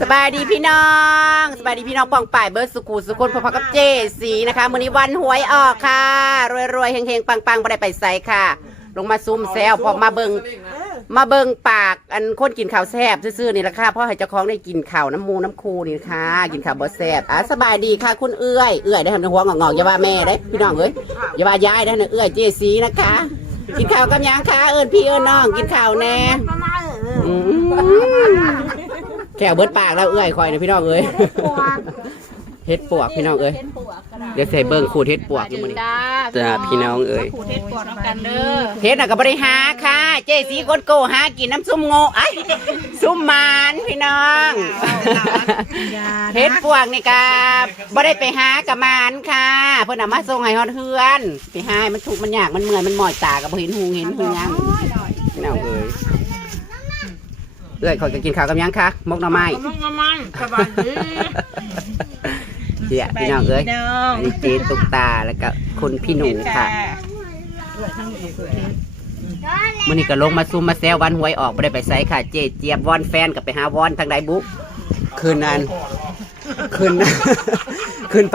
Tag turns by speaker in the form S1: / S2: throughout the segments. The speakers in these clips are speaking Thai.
S1: สบายดีพี่น้องสบายดีพี่น้องปองป่ายเบิร์ดสุกูสุคนพอๆกับเจสีนะคะมื้อนี้วันหวยออกค่ะ รวยๆเฮงๆ ปังๆบ่ได้ไปใส่ค่ะ ลงมาซุ่มแซวพอมาเบิงมาเบิงปากอันคนกินข้าวแซ่บซื่อๆนี่แหละค่ะเพราะให้เจ้าของได้กินข้าวน้ำมูน้ำคูนี่ค่ะ กินข้าวบ่แซ่บอะสบายดีค่ะคุณเอื้อยเอื้อยได้ทำในหัวงอกๆอย่าว่าแม่ได้พี่น้องเอ้ยอย่าว่ายายได้นะเอื้อยเจสีนะคะ กินข้าวกับหยังคะเอิญพี่เอิญน้องกินข้าวแน่อืมแก้วเบิดปากแล้วเอื้อยคอยนะพี่น้องเอ้ยเฮ็ดปวกพี่น้องเอ้ยเดี๋ยวใส่เบิ่งขูดเฮ็ดปวกอยู่มื้อนี้
S2: จ้า
S1: จ้าพี่น้องเอ้ย
S2: ขูดเทศปวดน้ำกันเด้อ
S1: เฮ็ดน่ะก็บ่ได้หาค่ะ เจสีกดโกหากินน้ำซุ่มโง่ไอ้ยซุ่มหมานพี่น้องเฮ็ดปวกนี่ก็บ่ได้ไปหากับหมานค่ะเพิ่นเอามาส่งให้ฮอดเฮือนไปหาให้มันถูกข์มันยากมันเมื่อยมันหมอยตาก็บ่เห็นหูเห็นหูยังพี่น้องเอ้ย เอ้ยขอยก็กินข้าวกับหยังคะมกหน่อไม้
S2: มึงมามันสบายดี
S1: เจียพี่น้องเอ้ย
S2: น้อง
S1: อันนี้เจตุกตาแล้วก็คุณพี่หนูค่ะมื่อนี้ก็ลงมาซุ่มมาแซววันหวยออกไม่ได้ไปไซค่ะ เจเจี๊ยบวอนแฟนกับไปหาวอนทางใดบุ๊กคืนนั้นคืนคืน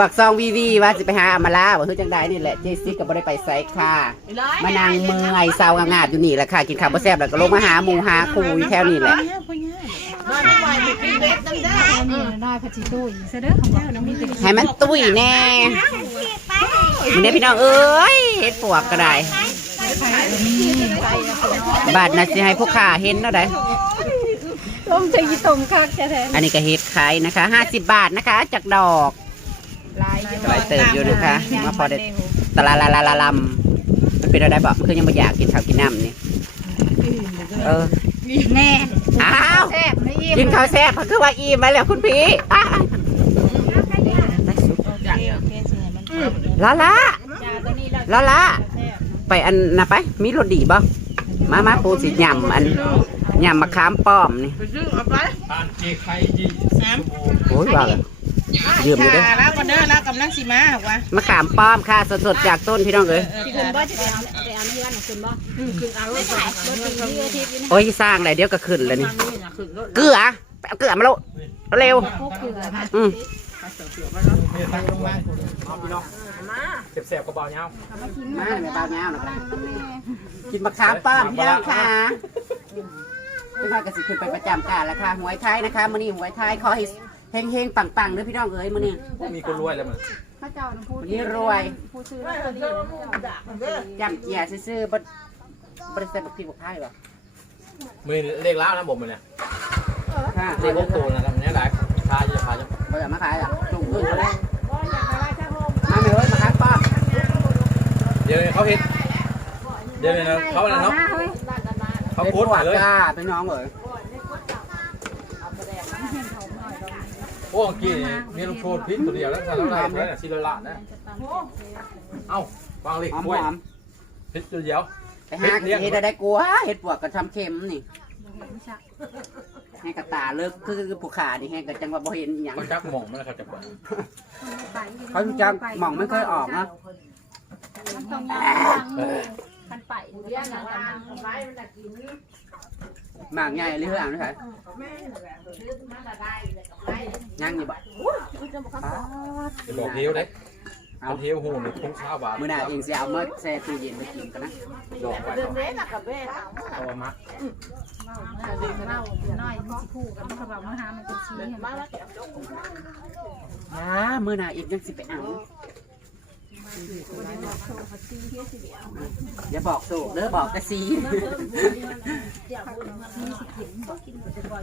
S1: ปักซองวีวีว่าจะไปหาอามาลาว่าคือจังใดนี่แหละเจซิกก็ไม่ได้ไปไซค่ะมานางเมื่อยเศร้างาบอยู่นี่แหละค่ะกินข้าวบ่แซ่บแล้วก็ลงมาหาหมูหาคูอยู่แถวนี้แหละ
S2: น้อยพัชิตุ้ยเสด็จของเจ้าน้ำมีติ
S1: ให้มันตุ้ยแน่มันนี้พี่น้องเอ้ยเฮ็ดปวกก็ได้บาทนะสิให้พวกข้าเห็นเนาะได้
S2: ต้มจะยีต้มคักแท้
S1: อันนี้ก็เฮ็ดขายนะคะ50บาทนะคะ จากดอก
S2: ลาย
S1: หลายเติบอยู่นะคะมาพอได้ตะลาลาลาลาลำมันเป็นอะไรบอกคือยังไม่อยากกินข้าวกินน้ำนี่เออ
S2: แน่
S1: อ้าว
S2: แซ่บไม่อิ่ม
S1: กินข้าวแซ่บคือว่าอิ่มมาแล้วคุณพี่อ้าวลาลา
S2: ยาตัวนี้เรา
S1: ลาลา
S2: แซ่บ
S1: ไปอันน่ะไป มีรถดีบ่มามาปูสิยำอันยำมะขามป้อมนี่
S3: ทานเจไข่ยี่
S1: โอ้ยว่าเลย ยืมเลยเด้อ
S2: แล้วก็เด้อแล้วกำลังสิมาว่ะ
S1: มะขามป้อมค่ะสดๆจากต้นพี่น้องเอ้ย
S2: ที่คุณบ่จะไปเอาไปเอาเงินของคุณบ่คือเอารถถ่ายรถตีที่อาทิตย์นี่
S1: โอ้ยสร้างอะไรเดี๋ยวก็ขึ้นแล้วนี่เกลือไปเอาเกลือมาแล้วเร็ว
S2: พวกเกลือนะ
S1: อืม
S3: เฮ้ยทางลงมาเอาพี่น้องเจ็บแสบกระเป๋าเงา
S1: มาไม่เบาเงาหรอกกินมะขามป้อมพี่น้องค่ะพี่น้องก็สิขึ้นไปประจำการแล้วค่ะหวยไทยนะคะมื้อนี้หวยไทยขอให้ เฮงๆปังๆเด้อพี่น้องเอ้ยมื้อนี้
S3: มีคนรวยแล้วมัน
S2: พระเจ้าน้ำพูด
S1: มื้อนี้รวย
S2: ผู้ซื้อลอตเตอรี่
S1: จำเจียซื่อๆบ่บ่ได้ใส่บักพริกบักไทยหรอ
S3: มือเลขล้าวนะผมมันเนี่ย
S1: ค่ะ
S3: เลขพวกตัวนะครับเนี่ยหลายชาจะพาจะ
S1: บ่ได้มาขายหรอกลงอื่นก็ได้มาแม่เอ้ยมะขามป้อม
S3: เดี๋ยวเขาเห็นเดี๋ยวนะเขาอะไรเนาะเขาโพสต์มาเลย
S1: จ้าพี่น้องเอ้ย
S3: โอ้กี้มีลูกโทษพิษตัวเดียวแล้วสารพัดแล้วสิละละนะเอ้าฟังเลข
S1: หอม
S3: กล้วย
S1: หอม
S3: พิษตัวเดียว
S1: ไปหาเฮ็ดได้กลัวเฮ็ดปวกกับทำเค็มนี่ให้กระตาเลิกคือคือผู้ขานี่ให้กระจังว่าบ่เห็นอหย่าง
S3: เขาจักหม่องมันเขาจะเปิด
S1: เขาจังหม่องไม่เคยออกนะ
S2: ต้องยังคันไปเรียนนะ
S1: หมากใหญ่หรืออ่างนี่ค่ะ ยังอยู่บ่
S3: จะบอกเทียวได้เอาเทียวหูหนึ่งทุ่งข้าวบาท
S1: มื้อหน้าเองสิเอามาแช่ตู้เย็นไปกินกันนะ
S3: ดอกไปเอามา
S2: เล่าน้อยมันสิคู่กันเขาบอกมาหามันเป็นชี้เห็นบ่
S1: อ่ามื้อหน้าอีกยังสิไปเอา อย่าบอกโศกเด้อบอกแต่สี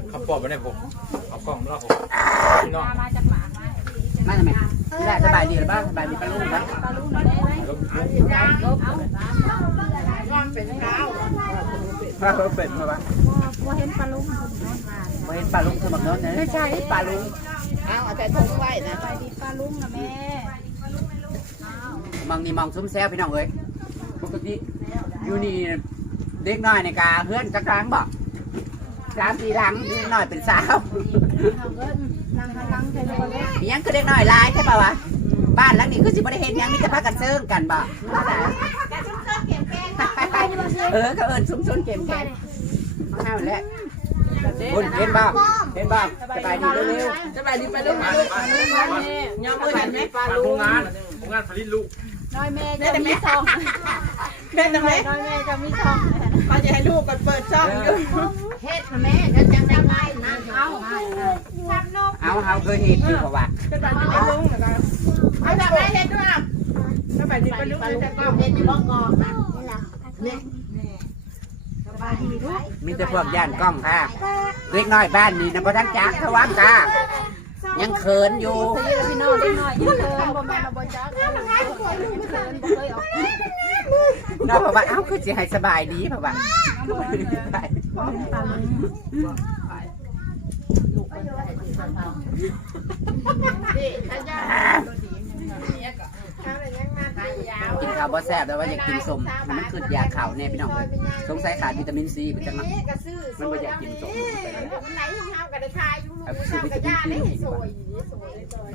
S3: เขาปอบไปได้ผมเอากล้องมาแล้วผมพี่น้อง
S2: มาจากหมามา
S1: มาทำไมนี่แหละสบายดีหรือเปล่าสบายดีปะลูกปะ
S2: ปลาลูกได้ไหม
S1: ถ้าเขาเป็ดมาปะ
S2: ว่าเห็นปลาลูก
S1: บ่เห็นปลาลุงคือแบบนั้นไม่ใช่ปลาลุง
S2: เอาแต่ทงไว้นะไปดีปลาลูกนะแม่
S1: มองนี่มองซุ้มแซวพี่น้องเอ้ยปกติอยู่นี่เด็กน้อยในกาเพื่อนจักครั้งบอกสามสี่หลังเด็กน้อยเป็นสาว
S2: นั่งนั่งใช่ไหมเล็ก
S1: อิหยังคือเด็กน้อยหลายใช่ป่าวะบ้านหลังนี้คือสิบ่ได้เห็นหยังมีแต่พากันเซิงกันบ่เออเขาเอิ้นซุ้มซุนเกมแค่ห้าวแหล้วเห็นบ่เห็นบ้างสบายดีเร็ว
S4: สบายดีไปลูกมาลูกยังเปิดเห็นไหมปลา
S3: โร
S4: ลู
S3: ง
S4: ก
S3: งานโรงงานผลิตลูก
S2: น้อยแม่ก็มีช่อง
S4: แม่ทำไม
S2: น้อยแม่ก็มีช่อง
S4: เขาจะให้ลูกกันเปิดช่องอยู่
S2: เฮ็ดแม่ก็จังได้ไงนะเอา
S1: ๆเอาเฮาเคยเห็นอยู่เพราะว่า
S4: สบายดีไปลูกแล้วก็เอาแบบไหนเห็นด้วยสบายดีไปลูกแต่ก็
S2: เฮ็ดอยู่บ่กอกนะ
S1: มีแต่พวกย่านกล้องค่ะเล็กน้อยบ้านนี้นะบ่ทันจักเขาว่างกา ยังเขินอยู่
S2: พี่น้องเล็กน้อยยังเคินบ่แม่นบ่จักเคินบ่เคยออก
S1: เนาะเพราะว่าเอ้าคือสิให้สบายดีเพราะว่ากิ นข้าแซ่บแต่ว่าอยากกินสมมันคือยาข้าวแน่พี่น้องเลยสงสัยขาดวิตามินซีเป็นจังนะมันบ่อยากกินสม
S5: มันไหนของเฮาก็ได้ทายอยู่ลูกเฮาก็ย่าได้สวยสวยสวย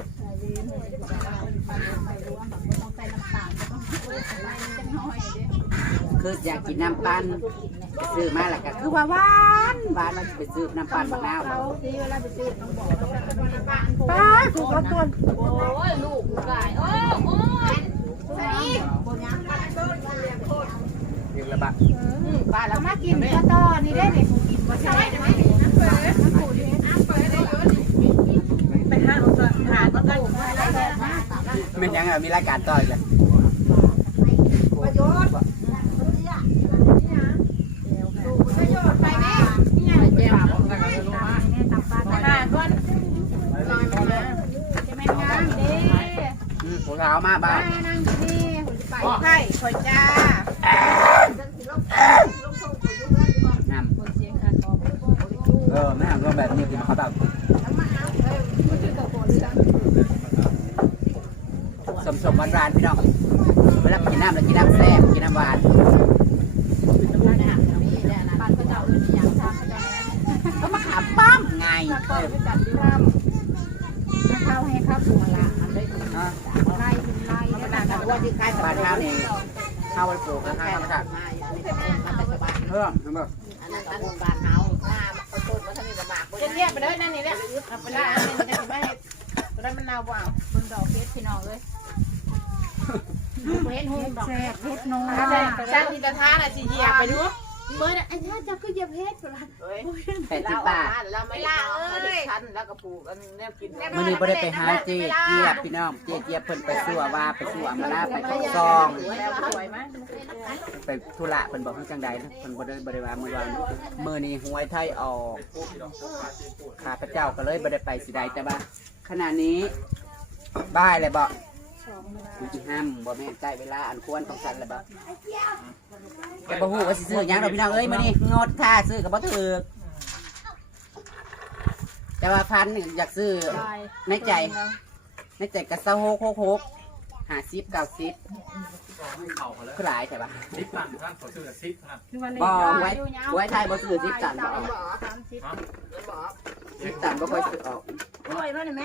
S1: คืออยากกินน้ำปั่นซื้อมาแล้วก็คือว่าหวานหวานมันสิไปซื้อน้ำปั่นมะนาวป้าถูกรบกวน
S2: โอ้ยลูกกายโอ้โอ้ ย
S5: สวัสดี
S1: เรียกระบะ
S2: ป้าแล้วมากินก็ต้อนี่ได้ไหมกินบ่ใช่ได้ไหม
S4: ไปห้างตัวหาตัวกัน
S1: มันยังอะมีรายการต่ออีกเลย
S4: ประโยชน์
S5: ประโยชน์ไปแม่
S2: แม่ตำปลา
S4: หาก้อน
S5: ลอยมา
S2: จะแม่งามเด้
S1: อืม ผู้สาวมาบ้าน
S2: นั่งอยู่นี่หุ่นไป
S4: ไข่ข่อยจ้า
S1: น้ำ
S2: คนเสียงขาดคอ
S1: เออแม่ก็แบบนี้กินเขาแบบสมสมหวานหวานๆพี่น้องเวลากินน้ำแล้วกินน้ำแซ่บกินน้ำหวาน
S2: บ้านก็จะเอาอื่นอย่างทางก็จะ
S1: ก็มาขาป้อมไง
S2: ก็ไปจัดที่ทำข้าวให้ครับหัวละอันได้
S1: เออ
S2: ไล่เป็นไล่แล้วนะ
S1: บ้านข้าวนี่ข้าวไว้ปลูกนะข้าวธรรมชาติเออเห็นป่ะ
S4: จะเรียกไปเลยนั่น นี่แหละเอาไปได้อันนี้มันจะไม่ให้ตัวนั้นมันนาวว่าว
S2: บนดอกเพชรพี่น้องเลย
S4: เห็นหูดอก
S2: แซ่บเพชรน้อย
S4: สร้างจิตท่าน่ะสิเหยียบไปดู
S5: เมื่อไอ้ท่าจะคืออย่าเพชร
S1: แปดสิบบาท
S4: เราไม่ล่าเอ้ยคันแล้วก็ปลูกอันนี้กิน
S1: มื่อนี้บ่ได้ไปหาเจ๊เจี๊ยบพี่น้องเจ๊เจี๊ยบเพิ่นไปสั่วว่าไปสั่วมาลาไปปักซอง
S4: แล้วสวยไหม
S1: ไปธุระเพิ่นบอกให้จังใดนะเพิ่นบ่ได้บ่ได้ว่ามื้อวานมื้อนี้หวยไทยออกข้าพเจ้าก็เลยบ่ได้ไปสิใดแต่ว่าขณะนี้บ่ายเลยบ่ มันสิห้ามบ่แม่นใกล้เวลาอันควรต้องสั่นแล้วบ่แกบ่ฮู้ว่าสิซื้อหยังดอกพี่น้องเอ้ยมื้อนี้งดค่าซื้อก็บ่ถูกแต่ว่าพันนี่อยากซื้อในใจในใจก็เศร้า6 6 50 90
S3: เข่าเขาแล้ว
S1: คือหลายใช่ปะ
S3: ซิปตันท่านขอซื้อซิปนะ
S1: บ่ไว้ไว้ไทยบ่ซื้อสิบตันบ่ออก
S2: สามสิบ
S1: สิบตันบ่ค่อยซื้อออก
S2: ร้อยมั้ยไหม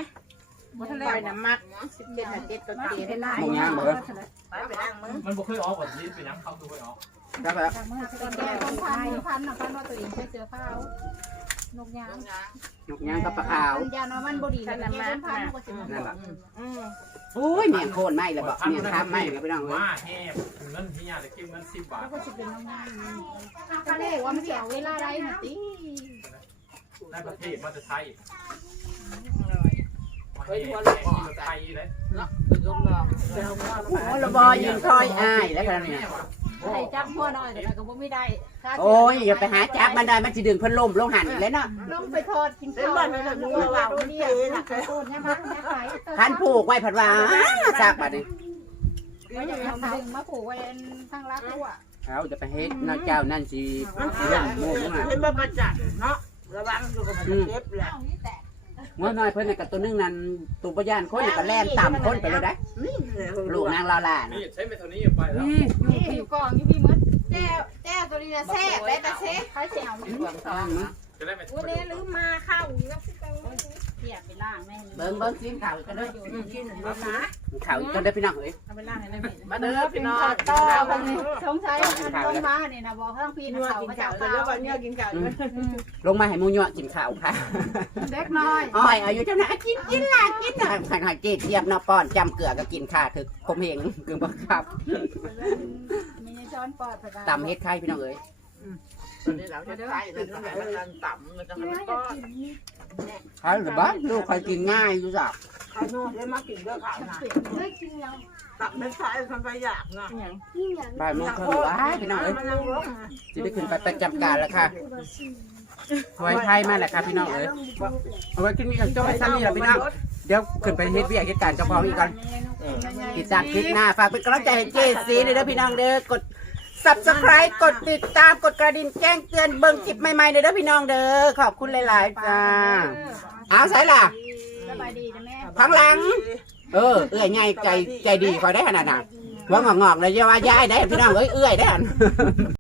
S4: บ่ทันแล้วน้ำมักสิบเจ็ดเจ็ดตัวเจ็ด
S2: เป็นไร
S1: หมูย่างบ่
S4: ไปไปนั่งมึง
S3: มันบ่เคยออกแบบนี้ไปยังเขาดูไปออก
S1: ครับแล้ว
S2: จากมือจะแก้ต้นพันธุ์พันธุ์นะพันธุ์ว่าตัวเองใช้เสื้อผ้านกยาง
S1: นกย่างกับปลาขาว
S2: ยาน้ำมันบดีแล้วแก้ต้นพันธุ์ก็สิ
S1: นั่นล่ะ
S4: อืม
S1: โอ้ยเมียงโคนไหม้แล้วบ่เมียงทำไหม้แล้วพี่น้องเอ้ย
S3: มาแห่เงินที่ยาตะกี้เงินสิบบาท
S2: แล้วก็จะเป็นนกยางก็เลยว่ามันเสียเวลาไรนะตี
S3: ในประเทศมันจะ ไทยมาแห่ที่ไทยเลย
S4: ลงดอก
S1: โอ้ระบอยืนคอยอายแล้วกันเนี่ย
S2: ใส่จับหัวหน่อยแต่ก็ไม่ได้
S1: โอ้ยอย่าไปหาจับมันได้มันสิดึงเพิ่นล่มลงหันเลยเนาะ
S2: ลงไปทอดกิน
S4: เป็น
S2: ข้าว
S4: บ้านมันจะดูว่าเนี่นะ
S2: โอนเนี่ยมาแม่าย
S1: พันผูกไว้ผัดว่าซักบัดนี้
S2: ก็อยากทำดึงมาผูกไว้ทางรักด้ว
S1: เขาจะไปเฮ็ดน้าเจ้านั่นสิเรื่องโม่งอะ
S4: เห็นบ้านประจักษ์เนาะระวังอยู่กับเจ็บแหละ
S1: งัวน้อยเพิ่นน่ะกับตัวนึงนั่นตัวบ่ย่านคนน่ะก็แล่นต่ำคนไปเลยได้
S4: นี่แหละ
S1: ลูกนางลาวล่า
S3: นี่
S1: น่ะ
S3: ใช้เมทานี้ไปแล้ว
S1: นี่
S2: อยู่กองอยู่พี่มด
S5: แจ้วแจ้วตัวนี้นะแซ่บได้แต่เซ่
S2: ใครเสียว
S1: ฟังนะ
S3: จะได้ไม่
S5: วันนี้ลืมมาเข้าอยู่แล้ว
S2: เสียไปล่างแม่นี่
S1: เบิ้งเบิ้งซิมข่าวกันเลย
S5: กินหมูนะ
S1: ข่าวกันได้พี่น้องเอ้ย
S4: เอาไปล่างให้ได้ไหม
S3: มาเด้อพี่น้อง
S2: ต่อคนนี้สงสัยอันต้นมาเนี่ยนะบอกข้างพี่
S5: นั
S2: นะ
S5: ว
S2: เขา
S5: กิน
S2: มา
S5: ข้า
S2: จาวก
S5: เลย
S2: ข้า
S5: แล้ววันนี้กินข้าวเลย
S1: ลงมาให้หมูยั่วกินข้าวค่ะ
S2: เด็กน้อย
S1: อ้อยอายุเท่าไหร่กินกินล่ะกินน่ะขันหอยเจี๊ยบเนาะป้อนจำเกลือก็กินค่ะถึกคมเหงกึ่งบังคับ
S2: มีช้อนปอด
S1: ตำเฮ็ดไข่พี่น้องเอ้ย
S5: ตอนนี้เราจะใส่เลยต้องแบบการต่ำแล้วก็ให้มันก้อน
S1: ใช่หรือบ้านลูกใครกินง่ายอยู่จัก
S5: ข้าวนุ่มได้มากินด้วยข้าวนะตับไม่ใช่ทำไปอยากนะ
S1: บ้านเมืองเพิ่นว้ายพี่น้องเอ้ย
S5: มันนั่งร้อง
S1: จะได้ขึ้นไปประจำการแล้วค่ะถวยไทยมาแหละค่ะพี่น้องเอ้ยเอาไว้ขึ้นมีกันจ้อยซ้ำนี่แหละพี่น้องเดี๋ยวขึ้นไปเฮ็ดเวียกเหตุการณ์เจ้าของอีกก่อนติดตามคลิปหน้าฝากเป็นกำลังใจให้เจซีเลยเด้อพี่น้องเด้อกด subscribe กดติดตามกดกระดิ่งแจ้งเตือนเบิ่งคลิปใหม่ๆเลยเด้อพี่น้องเด้อขอบคุณหลาย ๆ จ้าเอาใช่ล่ะ
S2: สบายดีนะแม่
S1: ข้างหลัง เออ เอื้อยใหญ่ใจใจดีคอยได้ขนาดน่ะว่างอกๆเลยจะว่าย้ายได้พี่น้องเอ้ยเอื้อยได้อัน